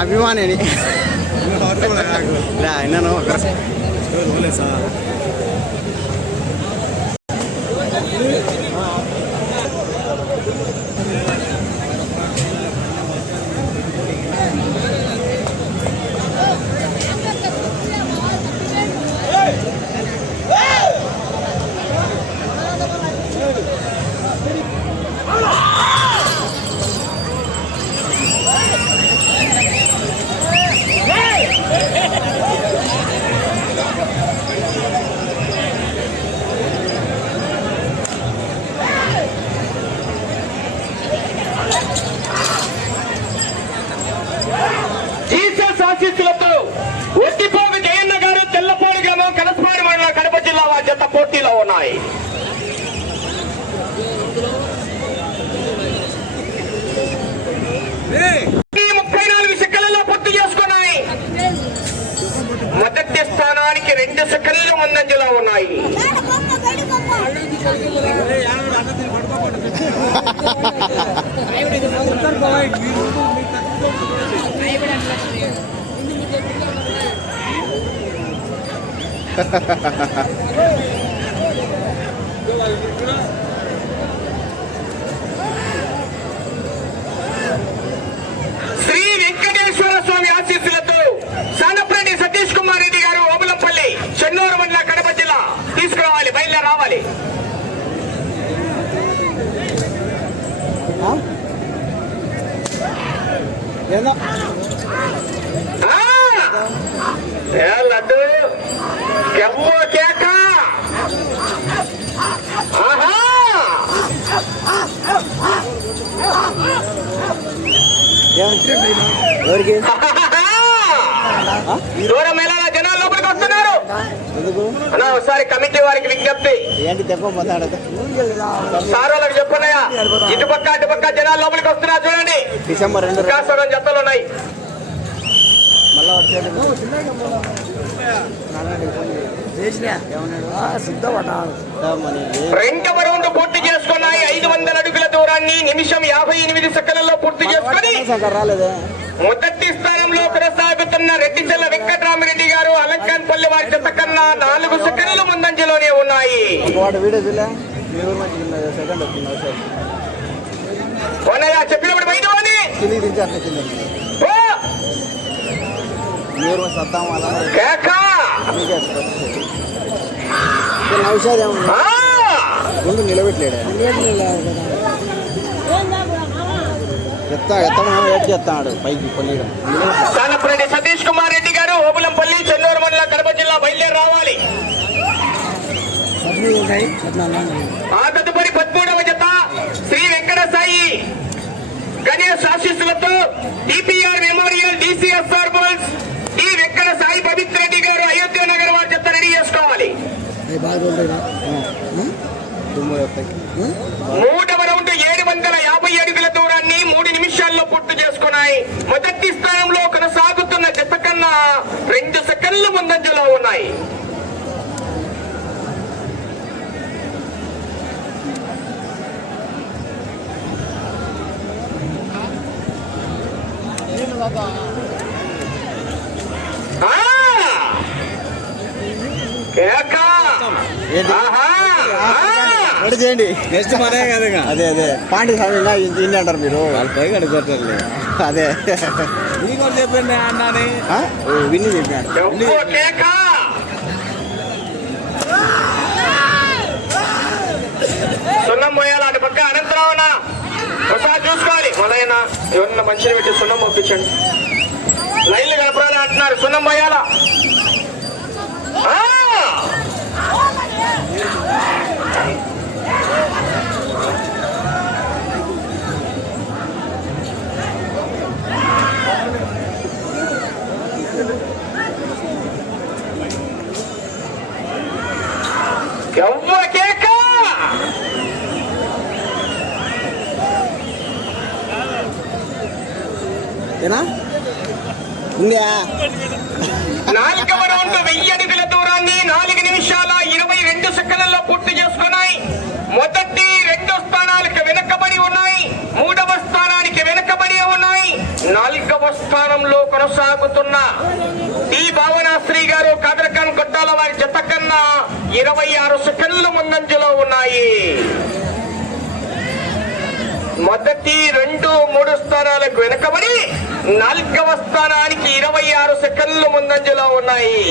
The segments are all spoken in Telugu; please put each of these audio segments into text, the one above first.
ಅಭಿಮಾನಿ ಇಲ್ಲ ಇನ್ನೂ శ్రీ వెంకటేశ్వర స్వామి ఆశీస్సులతో సానప్రెడ్డి సతీష్ కుమార్ రెడ్డి గారు ఓబులంపల్లి చెన్నూరు మండల కడప జిల్లా తీసుకురావాలి బయలుదేరి రావాలి ఏందో ఆ! ఏ లడ్డు? కెవ్వు కేక! ఆహా! ఎవరికి? దూరం ఎలా జనాలు లోపలికి వస్తున్నారు. అన్నా ఒకసారి కమిటీ వారికి విజ్ఞప్తి. ఏంటి తెప్ప మాట్లాడదు సార్ చెప్పన్నాయా ఇటుపక్క అటుపక్క జనాలు లోపలికి వస్తున్నారు చూడండి. డిసెంబర్ రెండు ఇంకా సగం జతలు ఉన్నాయి. రెండవ రౌండ్ పూర్తి చేసుకున్నాయి. ఐదు వందల అడుగుల దూరాన్ని నిమిషం యాభై ఎనిమిది సెకండ్లలో పూర్తి చేసుకొని మొదటి స్థానంలో కొనసాగుతున్న రెడ్డిచెల్ల వెంకటరామిరెడ్డి గారు అలంకాన్పల్లి వారి జత కన్నా నాలుగు సెకండ్లు ముందంజలోనే ఉన్నాయి. సెకండ్ వచ్చింది ఒకసారి చెప్పినప్పుడు బయట పోనీ. దించి అట్లా కింద పో. సత్తాం అలా మీకే నౌషాద్ ఏమన్నా ముందు నిలబెట్టలేడా ఎత్తా ఎత్తడం వెయిట్ చేస్తాడు పైకి కొలియడం సతీష్ కుమార్ రెడ్డి గారు ఓబులంపల్లి చెన్నూరు మండలం కడప జిల్లా బయలుదేరి రావాలి ఆ తదుపరి పదమూడవ జత శ్రీ వెంకట సాయి గణేష్ ఆశీస్సులతో డిపిఆర్ మెమోరియల్ డిసిఎస్ఆర్ బోల్స్ ఈ వెంకట సాయి పవిత్ర రెడ్డి గారు అయోధ్య నగర్ వారి జత రెడీ చేసుకోవాలి. మూడవ రౌండ్ ఏడు వందల యాభై అడుగుల దూరాన్ని మూడు నిమిషాల్లో పూర్తి చేసుకున్నాయి. మొదటి స్థానంలో కొనసాగుతున్న జత కన్నా రెండు సెకండ్లు ముందంజలో ఉన్నాయి ఆ! కేక! ఏంటి? ఆహా! ఆ! రెడీ చేయండి. నెక్స్ట్ మనే కదా అదే అదే. పాండి ఇంత ఇన్ని అంటారు మీరు. వాళ్ళు పైకి అడుగుతారులే అదే. కూడా చెప్పండి అన్నాని. విన్ని చెప్పాడు చెప్పు. కేక! సున్నం పోయాలి అటు పక్క ఒకసారి చూసుకోవాలి మొదలైనా ఎవరన్నా మంచిని పెట్టి సున్నం పంపించండి లైన్లు కలపరాని అంటున్నారు సున్నం పోయాలా ఆ! ఎవ్వ కేక ఏనా ఉందా నాలుగవ రౌండ్ వెయ్యి అడుగుల దూరాన్ని నాలుగు నిమిషాల ఇరవై రెండు సెకండ్లలో పూర్తి చేసుకున్నాయి. మొదటి రెండు స్థానాలకు వెనుకబడి ఉన్నాయి. మూడవ స్థానానికి వెనుకబడి ఉన్నాయి. నాలుగవ స్థానంలో కొనసాగుతున్న డి భావనాశ్రీ గారు కాదరకాన్ కొట్టాల వారి జత కన్నా ఇరవై ఆరు సెకండ్ల ముందంజలో ఉన్నాయి. మొదటి రెండు మూడు స్థానాలకు వెనుకబడి నాలుగవ స్థానానికి ఇరవై ఆరు సెకండ్లు ముందంజలో ఉన్నాయి.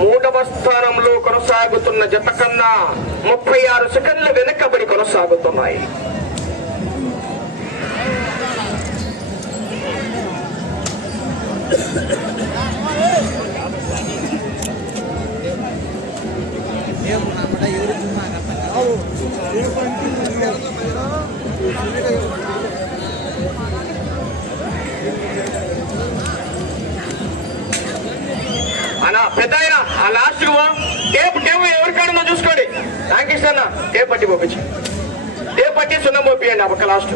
మూడవ స్థానంలో కొనసాగుతున్న జత కన్నా ముప్పై ఆరు సెకండ్లు వెనకబడి కొనసాగుతున్నాయి. అలా పెద్ద ఆయన ఆ లాస్ట్ టేప్ టేప్ ఎవరి కాడనో చూసుకోండి రాకేష్ అన్న టేప్ పట్టి పంపించి. టేప్ పట్టి సున్నం పంపించండి ఆ పక్క లాస్ట్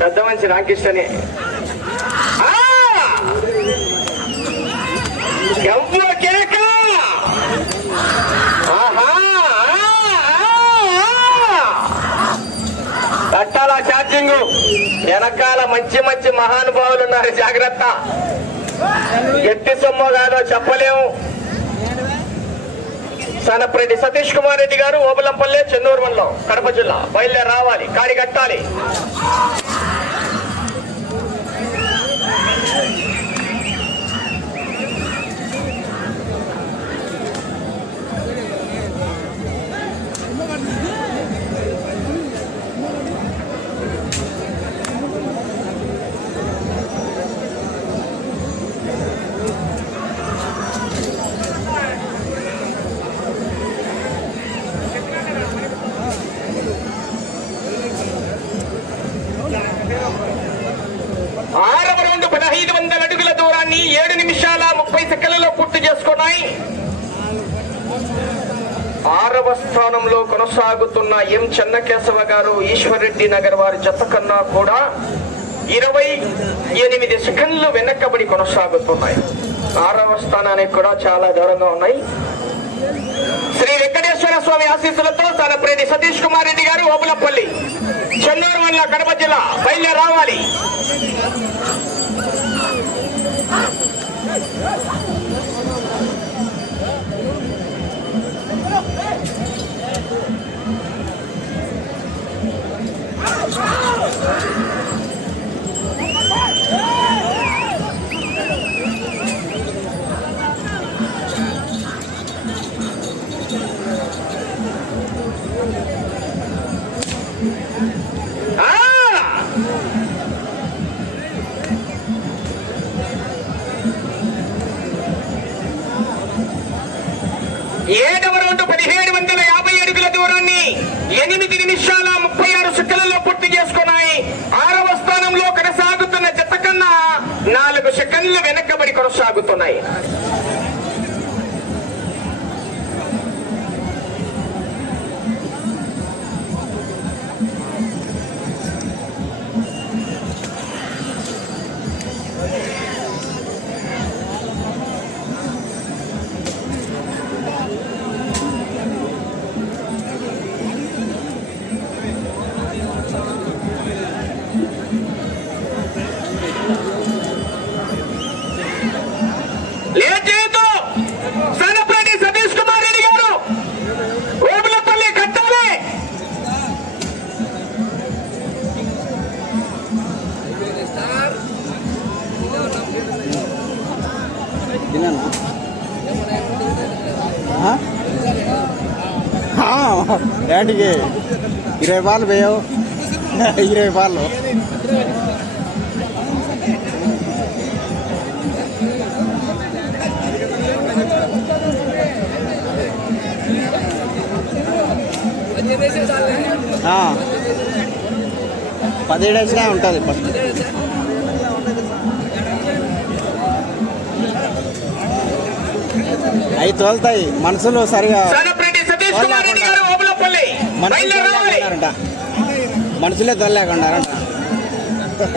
పెద్ద మంచి రాకేష్ అని కేక! ఆహా! కట్టాల ఛార్జింగ్. వెనకాల మంచి మంచి మహానుభావులు ఉన్నారు జాగ్రత్త. ఎట్టి సొమ్మో కాదో చెప్పలేము. సనప్రెడ్డి సతీష్ కుమార్ రెడ్డి గారు ఓబలంపల్లె చెన్నూరు మండలం కడప జిల్లా. బయలుదేరి రావాలి కాడి కట్టాలి. నిమిషాల పూర్తి చేసుకున్నాయి. ఆరవ స్థానంలో కొనసాగుతున్న ఎం చెన్నకేశవ గారు ఈశ్వర్రెడ్డి నగర్ వారి జత కన్నా కూడా ఇరవై ఎనిమిది సెకండ్లు వెనక్కబడి కొనసాగుతున్నాయి. ఆరవ స్థానానికి కూడా చాలా దూరంగా ఉన్నాయి. శ్రీ వెంకటేశ్వర స్వామి ఆశీస్సులతో తనప్రేటి సతీష్ కుమార్ రెడ్డి గారు ఓపులపల్లి చెన్నూరు మండల కడప జిల్లా బయలుదేరి రావాలి. ఎనిమిది నిమిషాల ముప్పై ఆరు సెకండ్లలో పూర్తి చేసుకున్నాయి. ఆరవ స్థానంలో కొనసాగుతున్న జత కన్నా నాలుగు సెకండ్లు వెనకబడి కొనసాగుతున్నాయి. ఏంటికి ఇరవై పాలు వేయవు ఇరవై పాలు. పదిహేడు వచ్చినా ఉంటుంది ఫస్ట్ అవి తోలుతాయి. మనసులు సరిగా సనపరెడ్డి సతీష్ కుమార్ రెడ్డి గారు ఓబులపల్లి మనుషులు బయలుదేరి రావాలి తోలేకున్నారంట మనుషులే తోలేకున్నారంట కేక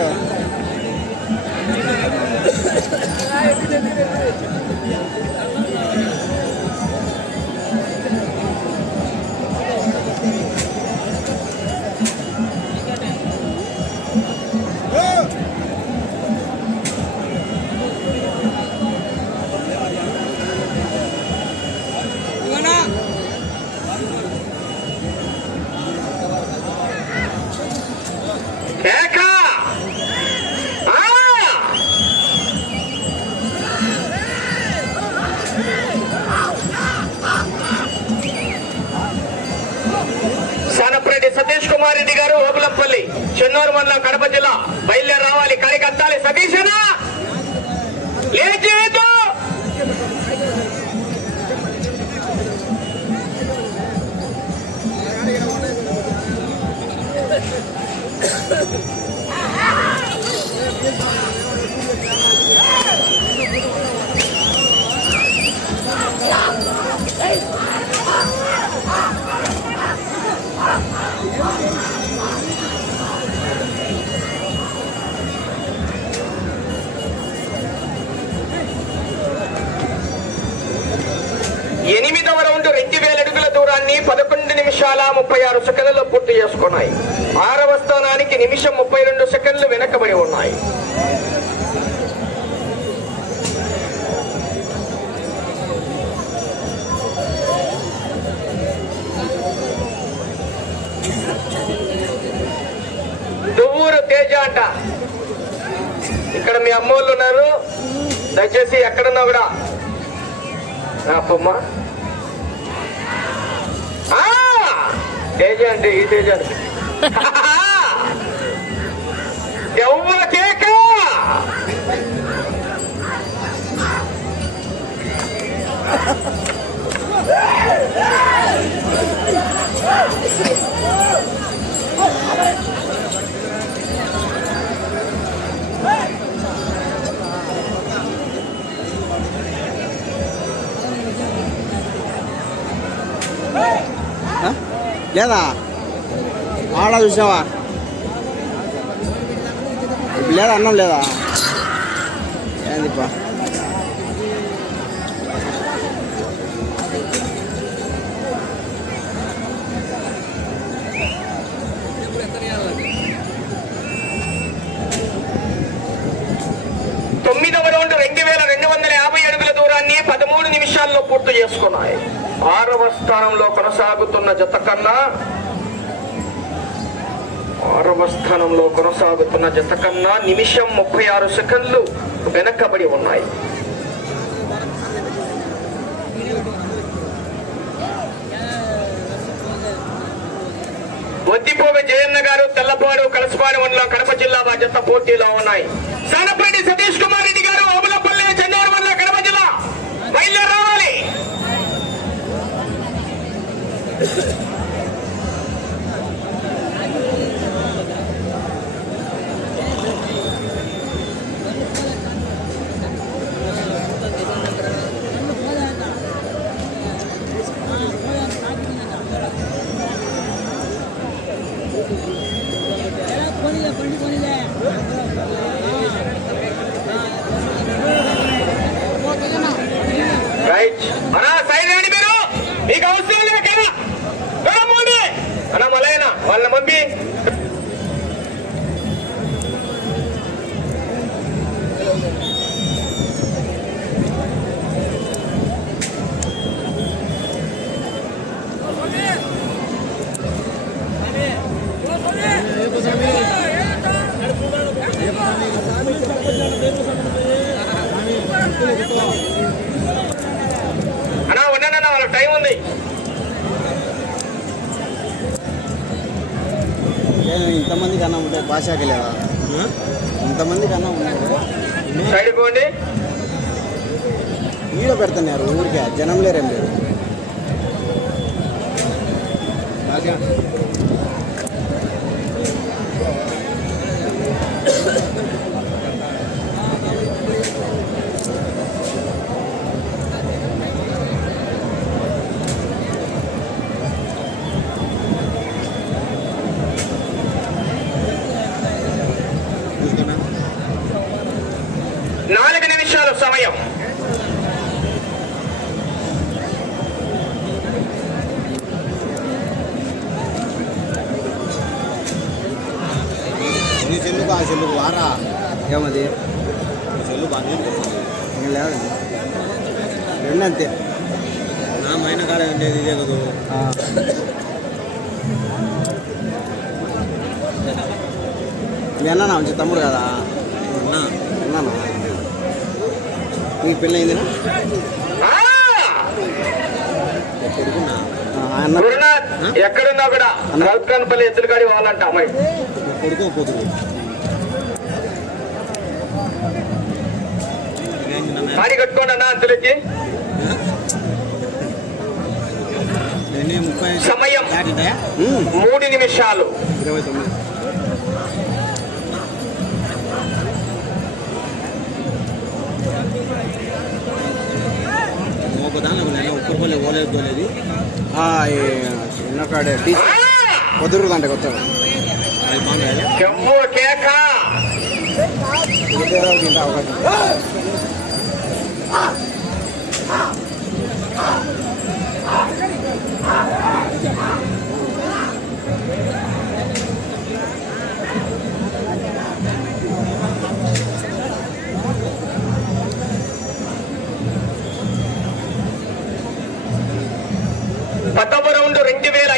సనపరెడ్డి సతీష్ కుమార్ రెడ్డి గారు ఓబులపల్లి చెన్నూరు మండలం కడప జిల్లా బయలుదేరి రావాలి కరికత్తాలి సతీషనా లేచేదు ఎనిమిదవ అడుగుల పదకొండు నిమిషాల ముప్పై ఆరు సెకండ్లలో పూర్తి చేసుకున్నాయి. ఆరవ స్థానానికి నిమిషం ముప్పై రెండు సెకండ్లు వెనకబడి ఉన్నాయి. దువ్వూరు తేజ అంట. ఇక్కడ మీ అమ్మోళ్ళు ఉన్నారు. దయచేసి ఎక్కడున్నా కూడా నా ఆ! తేజ అంటే ఈ తేజ అంటే ఎవ్వ కేక ఆ? లేదా? ఆడ చూసావా? ఇప్పుడు లేదా అన్నం లేదా? ఏందిప్పా? తొమ్మిదవ రౌండ్ రెండు వేల రెండు వందల యాభై అడుగుల దూరాన్ని పదమూడు నిమిషాల్లో పూర్తి చేసుకున్నాయి. ఆరవ స్థానంలో కొనసాగుతున్న జత కన్నా ఆరవ స్థానంలో కొనసాగుతున్న జత కన్నా నిమిషం ముప్పై ఆరు సెకండ్లు వెనకబడి ఉన్నాయి. వద్దిపోగ జయన్న గారు తెల్లపాడు కలసపాడు మండలం కడప జిల్లా బాధ్యత పోటీలో ఉన్నాయి. సానపల్లి సతీష్ కుమార్ రెడ్డి గారు అమలపల్లి చెన్నూరు మండలం కడప జిల్లా. బయలుదేరా Thank you. భాషకి లేదా ఇంతమంది కన్నా పోండి. ఈడ పెడుతున్నారు ఊరికే జనం లేరేం లేదు. నీ చెల్లుకు ఆ చెల్లుకు వారా? ఏమది? చెల్లు బాగా లేదు రెండు అంతే. నా మైన కాడ ఉండేది ఇదే కదా? ఆ. మీ అన్న నా మంచి తమ్ముడు కదా? అన్నా. అన్నానా నీకు పెళ్ళి అయిందినా ఎక్కడున్నా కూడా రౌత్కన్పల్లి ఎద్దులకాడి వాళ్ళంట అమ్మాయి. కొడుకు కూతురు కాడి కట్టుకోండి అన్న అంతులకి సమయం. మూడు నిమిషాలు. ఇరవై తొమ్మిది. పోలేదు కేక.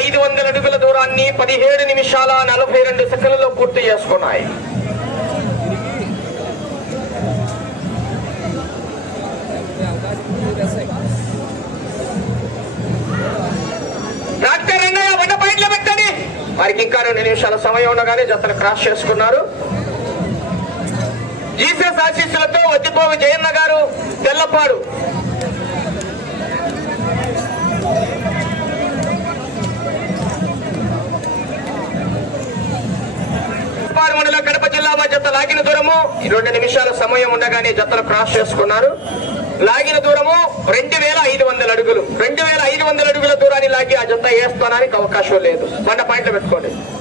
ఐదు వందల అడుగుల దూరాన్ని పదిహేడు నిమిషాల నలభై రెండు సెకండ్లలో పూర్తి చేసుకున్నాయి. వారికి ఇంకా రెండు నిమిషాల సమయం ఉండగానే జతలు క్రాస్ చేసుకున్నారు. జీసస్ ఆశీస్సులతో వద్దిపోవి జయన్న గారు తెల్లపాడు. మండలం కడప జిల్లా మా జత లాగిన దూరము. ఈ రెండు నిమిషాల సమయం ఉండగానే జతలు క్రాస్ చేసుకున్నారు. లాగిన దూరము రెండు వేల ఐదు వందల అడుగులు. రెండు వేల ఐదు వందల అడుగుల దూరాన్ని లాగి ఆ జత వేస్తానికి అవకాశం లేదు. మన పాయింట్లు పెట్టుకోండి.